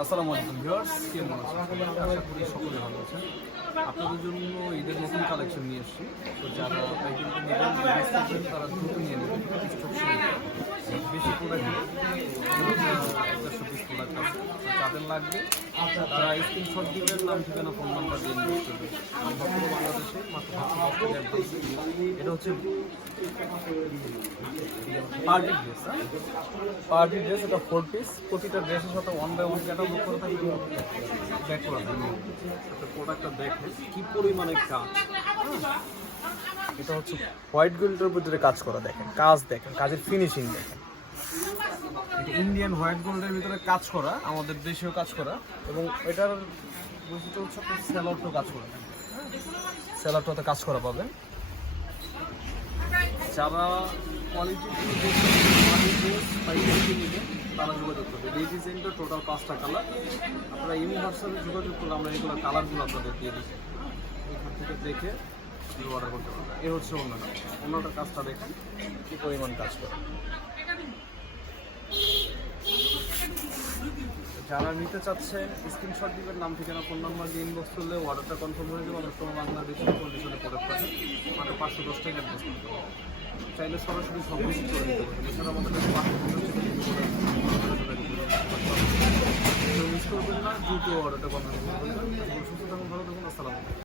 আসসালামু আলাইকুম ভিউয়ার্স, কেমন আছেন? আশা করি সকলে ভালো আছেন। আপনাদের জন্য ঈদের নতুন কালেকশন নিয়ে এসেছি। তো যারা পাইকারিতে নেবেন, তারা দ্রুত নিয়ে নেবেন। স্টক সীমিত, বেশি প্রোডাক্ট নেই, 150 পিস প্রোডাক্ট আছে। তো যাদের লাগবে তারা স্ক্রিনশট দিবেন, নাম ঠিকানা ফোন নাম্বার দিয়ে নিয়ে আসতে আমরা পুরো বাংলাদেশে মাত্র 10 টাকা অ্যাডভান্স। এটা হচ্ছে পার্টি ড্রেস। পার্টি ড্রেস, এটা 4 পিস। প্রতিটা ড্রেসের সাথে 1 বাই 1 ক্যাটালগ করে থাকবে, ব্যাক করা থাকবে। প্রোডাক্টটা দেখেন কি পরিমাণে কাজ। এটা হচ্ছে হোয়াইট গোল্ডের ভিতরে কাজ করা, দেখেন কাজ, দেখেন কাজের ফিনিশিং দেখেন। এটা ইন্ডিয়ান হোয়াইট গোল্ডের ভিতরে কাজ করা, আমাদের দেশেও কাজ করা, এবং এটার বৈশিষ্ট্য হচ্ছে আপনি সেলারটাও কাজ করা, সেলারটাতে কাজ করা পাবেন। যারা কোয়ালিটি নেবেন তারা যোগাযোগ করবে। এই ডিজাইনটা টোটাল 5টা কালার। আপনারা ইউনিভার্সালে যোগাযোগ করলে আমরা এগুলো কালারগুলো আপনাদের দিয়ে দিচ্ছি, এখান থেকে দেখে অর্ডার করতে পারবেন। এ হচ্ছে অন্যটার কাজটা দেখেন কী পরিমাণ কাজ করে। যারা নিতে চাচ্ছেন স্ক্রিনশট দিবেন, নাম ঠিকানা ফোন নাম্বার দিয়ে ইনবক্স করলে অর্ডারটা কনফার্ম হয়ে যাবে। অনেক সময় বাংলাদেশের কন্ডিশনে প্রোডাক্ট পাবেন মাত্র 510 টাকা অ্যাডভান্স করতে হবে। চাইলে সরাসরি সব কিছু করে দিতে পারবেন। এছাড়া আমাদের কাছে 550 মিস করবেন না, দ্রুত অর্ডারটা কনফার্ম করবেন। সুস্থ থাকুন, ভালো থাকুন, আসসালামু আলাইকুম।